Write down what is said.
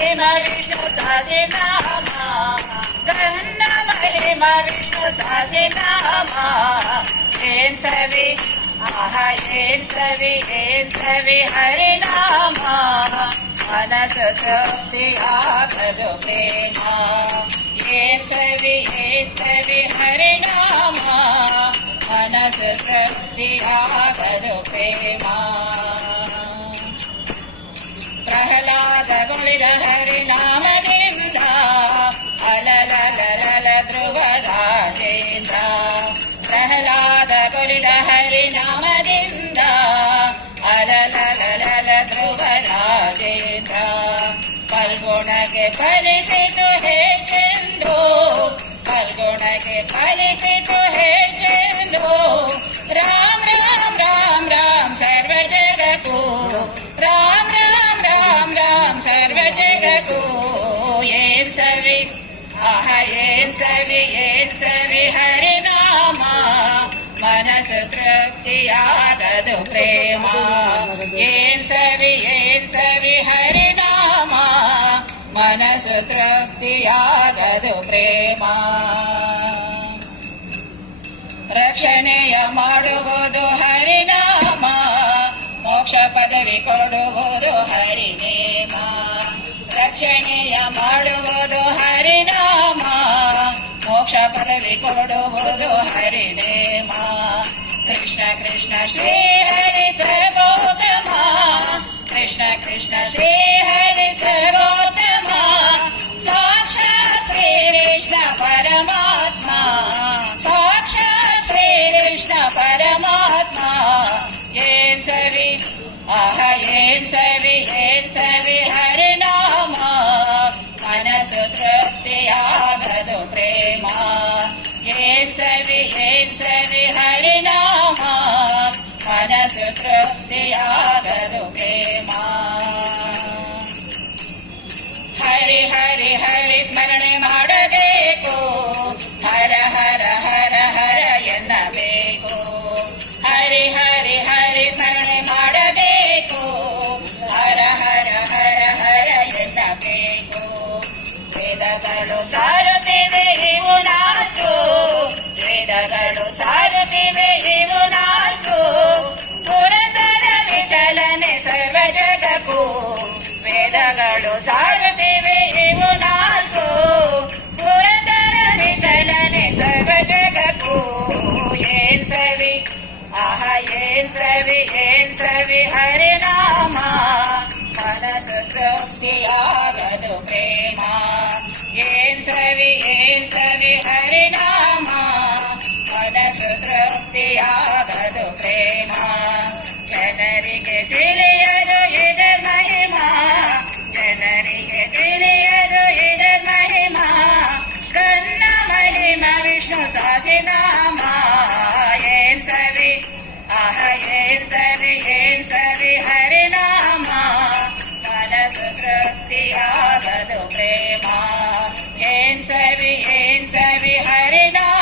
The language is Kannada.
महिम विष्णु सहस्रनामा गहन महिम विष्णु सहस्रनामा ಏನ್ ಸವಿ ಆಹಾ ಏನ್ ಸವಿ ಹರಿನಾಮ ಮನಸ್ಸು ತೃಪ್ತಿಯಾಗದು ಪ್ರೇಮ ಏನ್ ಸವಿ ಹರಿನಾಮ ಮನಸ್ಸು ತೃಪ್ತಿಯಾಗದು ಪ್ರೇಮ ಪ್ರಹ್ಲಾದಗೊಳಿದ ಹರಿನಾಮದಿಂದ ಅಲಲಲಲ ಧ್ರುವರಾಜೇಂದ್ರ ಪ್ರಹ್ಲಾದಗೊಳಿದ ಹರಿನಾಮದಿಂದ ಅಲಲಲಲ ಧ್ರುವರಾಜೇಂದ್ರ ಫಲ್ಗುಣಗೆ ಫಲಿಸಿತು ಹೆಚ್ಚೆಂದು ಫಲ್ಗುಣಗೆ ಫಲಿಸಿತು ಹೆಚ್ಚೆಂದು ರಾಮ್ ರಾಮ್ ರಾಮ್ ರಾಮ್ ಸರ್ವ ಜಗಕ್ಕೂ ರಾಮ್ ರಾಮ್ ರಾಮ್ ರಾಮ್ ಸರ್ವ ಜಗಕ್ಕೂ ಏನ್ ಸವಿ ಆಹ ಏನ್ ಸವಿ ಹರಿನಾಮ ಮನಸ್ಸು ತೃಪ್ತಿಯಾಗದು ಪ್ರೇಮ ಏನ್ ಸವಿ ಹರಿನಾಮ ಮನಸ್ಸು ತೃಪ್ತಿಯಾಗದು ಪ್ರೇಮ ರಕ್ಷಣೆಯ ಮಾಡುವುದು ಹರಿನಾಮ ಮೋಕ್ಷ ಪದವಿ ಕೊಡುವುದು ಹರಿನೇಮ ರಕ್ಷಣೆಯ ಮಾಡುವುದು ಹರಿನಾಮ ಮೋಕ್ಷ ಪದವಿ ಕೊಡುವುದು ಹರಿನೇಮ ಕೃಷ್ಣ ಕೃಷ್ಣ ಶ್ರೀ ಹರಿ ಸರ್ವೋತ್ತಮ ಕೃಷ್ಣ ಕೃಷ್ಣ ಶ್ರೀ ಹರಿ ಸರ್ವೋತ್ತಮ ಸಾಕ್ಷಾತ್ ಶ್ರೀ ಕೃಷ್ಣ ಪರಮಾತ್ಮ ಸಾಕ್ಷಾತ್ ಶ್ರೀ ಕೃಷ್ಣ ಪರಮಾತ್ಮ ಏನ್ ಸವಿ ಆಹ ಏನ್ ಸವಿ ಹರಿನಾಮ ಮನಸ್ಸು ತೃಪ್ತಿಯಾಗದು ಪ್ರೇಮ ಏನ್ ಸವಿ ಹರಿನಾಮ ಮನಸ್ಸು ತೃಪ್ತಿಯಾಗದು ಪ್ರೇಮ ಹರಿ ಹರಿ ಹರಿ ಸ್ಮರಣೆ ಮಾಡಬೇಕು ಹರ ಹರ ಹರ ಹರ ಎನ್ನಬೇಕು ಹರಿ ಹರಿ ಹರಿ ಸ್ಮರಣೆ ಮಾಡಬೇಕು ಹರ ಹರ ಹರ ಹರ ಎನ್ನಬೇಕು ವೇದಗಳು ಸಾರುತ್ತಿವೆ ಇವು ನಾಲ್ಕು ವೇದಗಳು ಸಾರುತ್ತಿವೆ ಇವು ನಾಲ್ಕು ಪುರಂದರ ವಿಠಲನೆ ಸರ್ವ ಜಗಕ್ಕೂ ವೇದಗಳು ಸಾರುತ್ತಿವೆ ಇವು ನಾಲ್ಕು ಪುರಂದರ ವಿಠಲನೆ ಸರ್ವ ಜಗಕ್ಕೂ ಏನ್ ಸವಿ ಆಹ ಏನ್ ಸವಿ ಹರಿನಾಮ ಮನಸ್ಸು ತೃಪ್ತಿಯಾಗದು ಪ್ರೇಮ ಏನ್ ಸವಿ ಹರಿನಾಮ ಮನಸ್ಸು ತೃಪ್ತಿಯಾಗದು ಪ್ರೇಮ ಜನರಿಗೆ ತಿಳಿಯದು ಇದರ ಮಹಿಮಾ ಜನರಿಗೆ ತಿಳಿಯದು ಇದರ ಮಹಿಮಾ ಕನ್ನ ಮಹಿಮ ವಿಷ್ಣು ಸಹಸ್ರನಾಮ ಏನ್ ಸವಿ ಆಹ ಏನ್ ಸವಿ ಹರಿನಾಮ ಮನಸ್ಸು ತೃಪ್ತಿಯಾಗದು ಪ್ರೇಮ ಏನ್ ಸವಿ ಹರಿನಾಮ